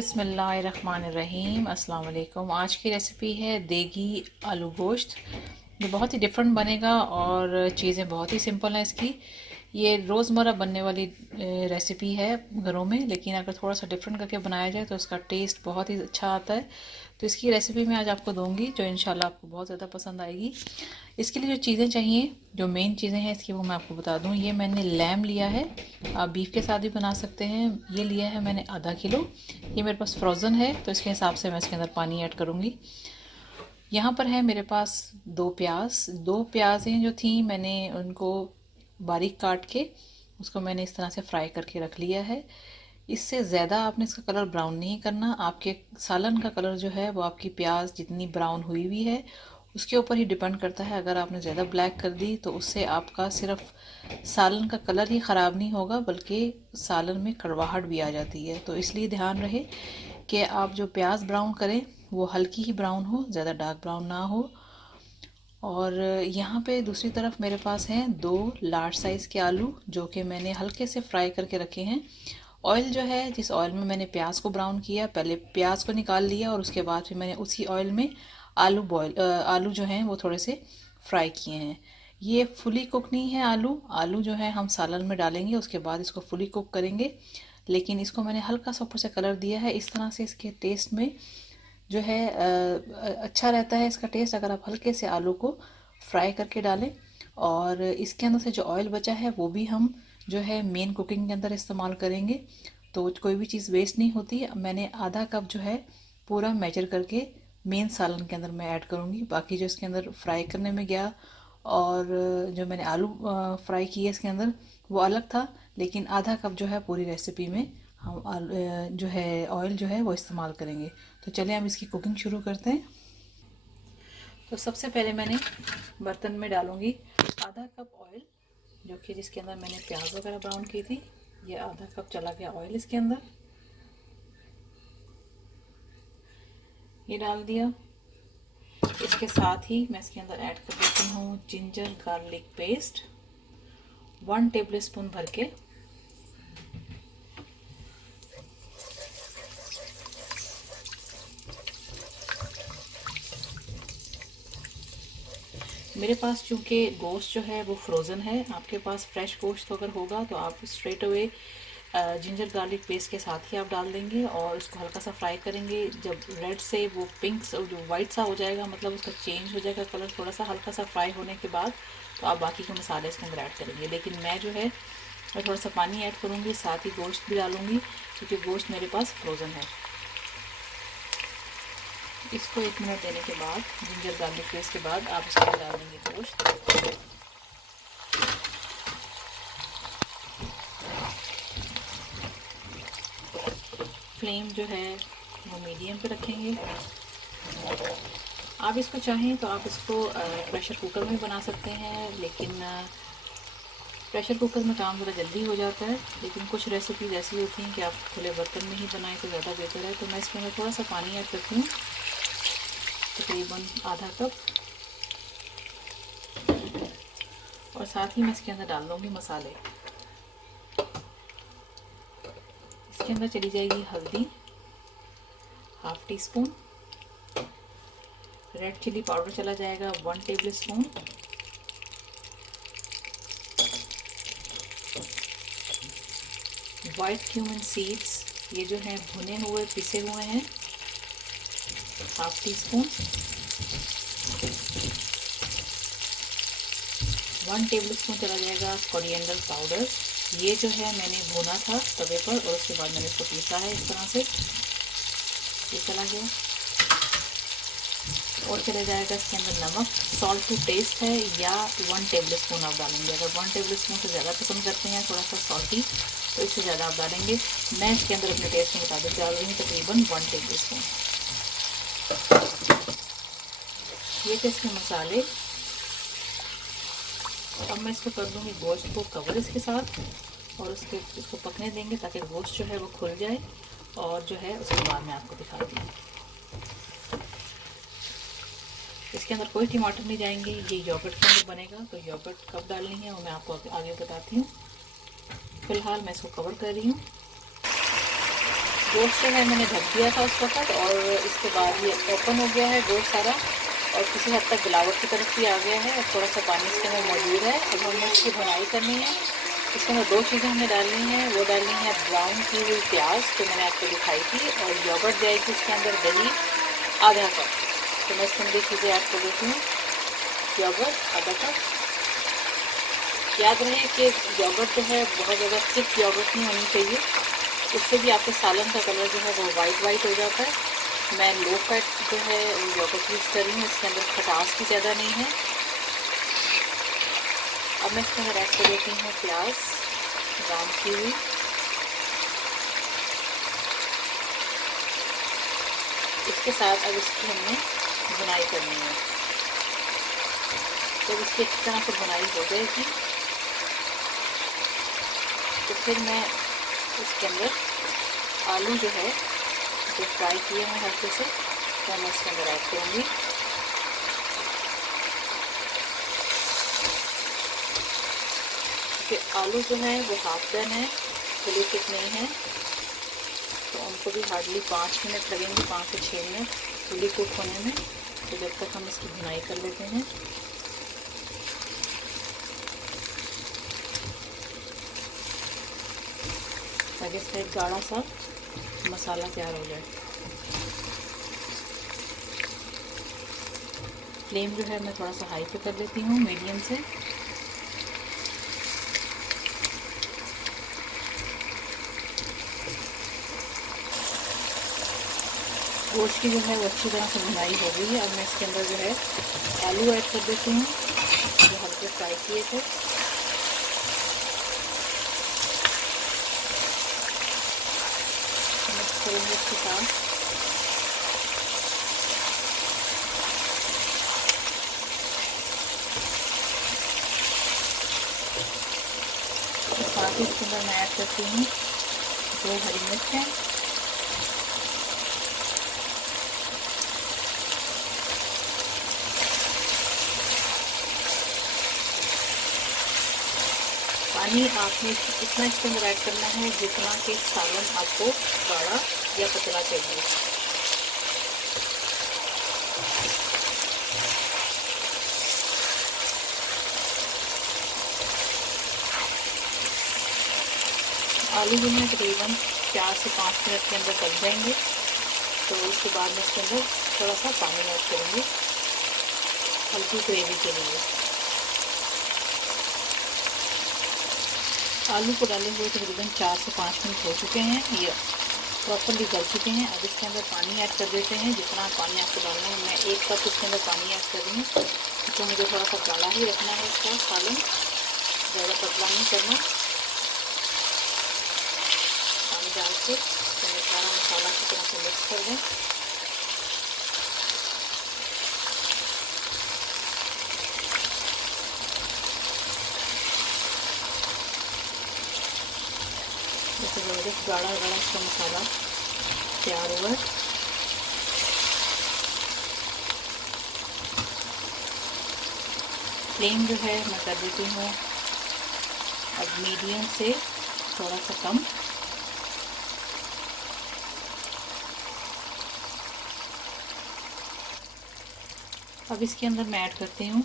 बिस्मिल्लाहिर्रहमानिर्रहीम। अस्सलाम वालेकुम। आज की रेसिपी है देगी आलू गोश्त। ये बहुत ही डिफरेंट बनेगा और चीज़ें बहुत ही सिंपल हैं इसकी। ये रोज़मर्रा बनने वाली रेसिपी है घरों में, लेकिन अगर थोड़ा सा डिफरेंट करके बनाया जाए तो इसका टेस्ट बहुत ही अच्छा आता है। तो इसकी रेसिपी मैं आज आपको दूंगी जो इंशाल्लाह आपको बहुत ज़्यादा पसंद आएगी। इसके लिए जो चीज़ें चाहिए, जो मेन चीज़ें हैं इसकी, वो मैं आपको बता दूं। ये मैंने लैम लिया है, आप बीफ के साथ भी बना सकते हैं। ये लिया है मैंने आधा किलो। ये मेरे पास फ्रोज़न है तो इसके हिसाब से मैं इसके अंदर पानी ऐड करूँगी। यहाँ पर है मेरे पास दो प्याज़ें जो थी, मैंने उनको बारीक काट के उसको मैंने इस तरह से फ्राई करके रख लिया है। इससे ज़्यादा आपने इसका कलर ब्राउन नहीं करना। आपके सालन का कलर जो है वो आपकी प्याज जितनी ब्राउन हुई हुई है उसके ऊपर ही डिपेंड करता है। अगर आपने ज़्यादा ब्लैक कर दी तो उससे आपका सिर्फ सालन का कलर ही ख़राब नहीं होगा, बल्कि सालन में कड़वाहट भी आ जाती है। तो इसलिए ध्यान रहे कि आप जो प्याज ब्राउन करें वो हल्की ही ब्राउन हो, ज़्यादा डार्क ब्राउन ना हो। और यहाँ पे दूसरी तरफ मेरे पास हैं 2 लार्ज साइज़ के आलू जो कि मैंने हल्के से फ्राई करके रखे हैं। ऑयल जो है, जिस ऑयल में मैंने प्याज को ब्राउन किया, पहले प्याज को निकाल लिया और उसके बाद फिर मैंने उसी ऑयल में आलू जो हैं वो थोड़े से फ्राई किए हैं। ये फुली कुक नहीं है आलू जो है हम सालन में डालेंगे, उसके बाद इसको फुली कुक करेंगे। लेकिन इसको मैंने हल्का सा ऊपर से कलर दिया है। इस तरह से इसके टेस्ट में जो है अच्छा रहता है इसका टेस्ट, अगर आप हल्के से आलू को फ्राई करके डालें। और इसके अंदर से जो ऑयल बचा है वो भी हम जो है मेन कुकिंग के अंदर इस्तेमाल करेंगे, तो कोई भी चीज़ वेस्ट नहीं होती। मैंने आधा कप जो है पूरा मेजर करके मेन सालन के अंदर मैं ऐड करूँगी। बाकी जो इसके अंदर फ्राई करने में गया और जो मैंने आलू फ्राई किए इसके अंदर वो अलग था, लेकिन आधा कप जो है पूरी रेसिपी में हम जो है ऑयल जो है वो इस्तेमाल करेंगे। तो चलिए हम इसकी कुकिंग शुरू करते हैं। तो सबसे पहले मैंने बर्तन में डालूंगी आधा कप ऑयल, जो कि जिसके अंदर मैंने प्याज वगैरह ब्राउन की थी। ये आधा कप चला गया ऑयल इसके अंदर, ये डाल दिया। इसके साथ ही मैं इसके अंदर ऐड कर देती हूँ ginger garlic paste 1 table spoon भर के। मेरे पास चूँकि गोश्त जो है वो फ्रोज़न है, आपके पास फ्रेश गोश्त अगर होगा तो आप straight away ginger garlic paste के साथ ही आप डाल देंगे और उसको हल्का सा फ्राई करेंगे। जब रेड से वो पिंक जो वाइट सा हो जाएगा, मतलब उसका चेंज हो जाएगा कलर थोड़ा सा, हल्का सा फ्राई होने के बाद तो आप बाकी के मसाले इसके अंदर ऐड करेंगे। लेकिन मैं जो है मैं थोड़ा सा पानी ऐड करूँगी, साथ ही गोश्त भी डालूँगी क्योंकि गोश्त मेरे पास फ्रोज़न है। इसको 1 मिनट देने के बाद, जिंजर गार्लिक पेस्ट के बाद, आप इसमें डाल देंगे गोश्त। फ्लेम जो है वो मीडियम पे रखेंगे। आप इसको चाहें तो आप इसको प्रेशर कुकर में बना सकते हैं, लेकिन प्रेशर कुकर में काम ज़रा जल्दी हो जाता है। लेकिन कुछ रेसिपीज़ ऐसी होती हैं कि आप खुले बर्तन में ही बनाएं तो ज़्यादा बेहतर है। तो मैं इसके अंदर थोड़ा सा पानी ऐड करती हूँ, तकरीबन आधा कप, और साथ ही मैं इसके अंदर डाल दूँगी मसाले। इसके अंदर चली जाएगी हल्दी 1/2 टीस्पून, रेड चिली पाउडर चला जाएगा 1 table spoon, white cumin seeds, ये जो हैं भुने हुए पिसे हुए हैं 1/2 टीस्पून, 1 टेबल स्पून चला जाएगा कोरिएंडर पाउडर। ये जो है मैंने भुना था तवे पर और उसके बाद मैंने इसको पीसा है इस तरह से, ये चला गया। और चला जाएगा इसके अंदर नमक, सॉल्ट टू टेस्ट है, या 1 टेबल स्पून आप डालेंगे। अगर 1 टेबल स्पून से ज़्यादा पसंद करते हैं थोड़ा सा सॉल्टी, तो इससे ज़्यादा आप डालेंगे। मैं इसके अंदर अपने टेस्ट के मुताबिक डाल रही हूँ तकरीबन 1 टेबल स्पून। ये थे इसके मसाले। अब मैं इसको कर दूँगी गोश्त को कवर इसके साथ, और इसको पकने देंगे ताकि गोश्त जो है वो खुल जाए। और जो है उसके बाद मैं आपको दिखाती हूँ। इसके अंदर कोई टमाटर नहीं जाएंगे, ये योगर्ट के अंदर बनेगा। तो योगर्ट कब डालनी है वो मैं आपको आगे बताती हूँ। फिलहाल मैं इसको कवर कर रही हूँ। गोश्त जो है मैंने ढक दिया था उस वक्त, और इसके बाद ये ओपन हो गया है गोश्त सारा, और किसी हद तक गिलावट की तरफ भी आ गया है। और थोड़ा सा पानी इसके अंदर मौजूद है। अब हमें इसकी भुनाई करनी है। इसके अंदर दो चीज़ें हमें डालनी है। वो डालनी है ब्राउन की हुई प्याज, जो मैंने आपको दिखाई थी, और योगर्ट जाएगी इसके अंदर, दही आधा कप। तो मैं इसके अंदर चीज़ें ऐड कर देती हूँ। योगर्ट आधा कप। याद रहे कि योगर्ट जो है बहुत ज़्यादा थिक योगर्ट नहीं होनी चाहिए, उससे भी आपके सालन का कलर जो है वो वाइट हो जाता है। मैं लो फैट जो है योगर्ट यूज़ कर रही हूँ, इसके अंदर खटास भी ज़्यादा नहीं है। अब मैं इसके अंदर ऐड कर देती हूँ प्याज ब्राउन की हुई। इसके साथ अब इसकी हमने भुनाई करनी है। जब इसकी अच्छी तरह से भुनाई हो जाएगी तो फिर मैं इसके अंदर आलू जो है जो फ्राई किए हैं हल्के से, तो मैं इसके अंदर ऐड करूँगी। कि आलू जो है वो हाफ डन है, फुली कुक नहीं है, तो उनको भी हार्डली 5 मिनट लगेंगे, 5 से 6 मिनट फुली कुक होने में। तो जब तक हम इसकी भुनाई कर लेते हैं। ताकि इसका एक गाढ़ा सा मसाला तैयार हो जाए। फ्लेम जो है मैं थोड़ा सा हाई पे कर देती हूँ, मीडियम से। गोश्त की जो है वो अच्छी तरह से भुनाई हो गई है। अब मैं इसके अंदर जो है आलू ऐड कर देती हूँ जो हल्के फ्राई किए थे। मिक्स करेंगे इसके साथ। साथ ही इसके अंदर मैं ऐड करती हूँ 2 हरी मिर्च है, पानी आपने इतना इसके अंदर ऐड करना है जितना कि सालन आपको गाढ़ा या पतला चाहिए। आलू जो है तकरीबन 4 से 5 मिनट के अंदर गल जाएंगे। तो उसके बाद मैं इसके अंदर थोड़ा सा पानी ऐड करूँगी हल्की ग्रेवी के लिए। आलू को डाले हुए तकरीबन 4 से 5 मिनट हो चुके हैं, ये प्रॉपरली गल चुके हैं। अब इसके अंदर पानी ऐड कर देते हैं, जितना पानी आपको डालना है। मैं 1 कप इसके अंदर पानी ऐड कर रही हूँ, तो मुझे थोड़ा सा गाढ़ा ही रखना है इसका सालन, ज़्यादा पतला नहीं करना। पानी डाल के मैं सारा मसाला अच्छी तरह से मिक्स कर दें। जैसे ज़बरदस्त गाढ़ा इसका मसाला तैयार हुआ है। फ्लेम जो है मैं कर देती हूँ अब मीडियम से थोड़ा सा कम। अब इसके अंदर मैं ऐड करती हूँ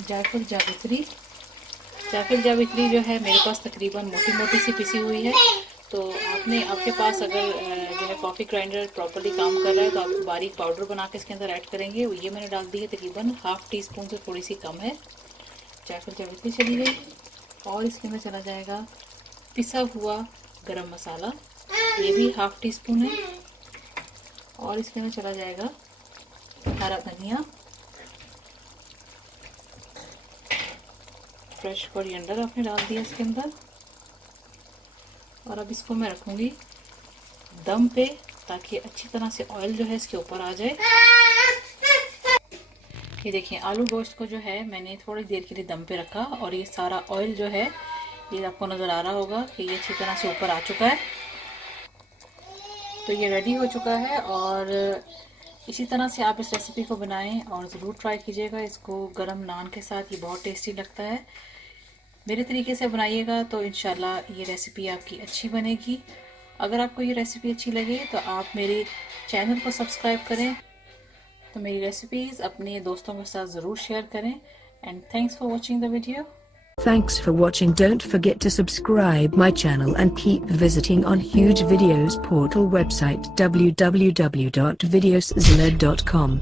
जायफल जावित्री। जायफल जावित्री जो है मेरे पास तकरीबन मोटी मोटी सी पिसी हुई है। तो आपके पास अगर जो है कॉफ़ी ग्राइंडर प्रॉपर्ली काम कर रहा है तो आप बारीक पाउडर बना के इसके अंदर ऐड करेंगे। ये मैंने डाल दी है, तकरीबन ½ टीस्पून से थोड़ी सी कम है। जायफल जावित्री चली गई, और इसके अंदर चला जाएगा पिसा हुआ गरम मसाला, ये भी ½ टीस्पून है। और इसके अंदर चला जाएगा हरा धनिया, फ्रेश कोरिएंडर आपने डाल दिया इसके अंदर। और अब इसको मैं रखूँगी दम पे, ताकि अच्छी तरह से ऑयल जो है इसके ऊपर आ जाए। ये देखिए आलू गोश्त को जो है मैंने थोड़ी देर के लिए दम पे रखा, और ये सारा ऑयल जो है ये आपको नज़र आ रहा होगा कि ये अच्छी तरह से ऊपर आ चुका है। तो ये रेडी हो चुका है, और इसी तरह से आप इस रेसिपी को बनाएं और ज़रूर ट्राई कीजिएगा। इसको गरम नान के साथ ये बहुत टेस्टी लगता है। मेरे तरीके से बनाइएगा तो इंशाल्लाह ये रेसिपी आपकी अच्छी बनेगी। अगर आपको ये रेसिपी अच्छी लगे तो आप मेरे चैनल को सब्सक्राइब करें, तो मेरी रेसिपीज़ अपने दोस्तों के साथ ज़रूर शेयर करें। And thanks for watching the video. Thanks for watching. Don't forget to subscribe my channel and keep visiting on Huge Videos portal website www.videoszilla.com.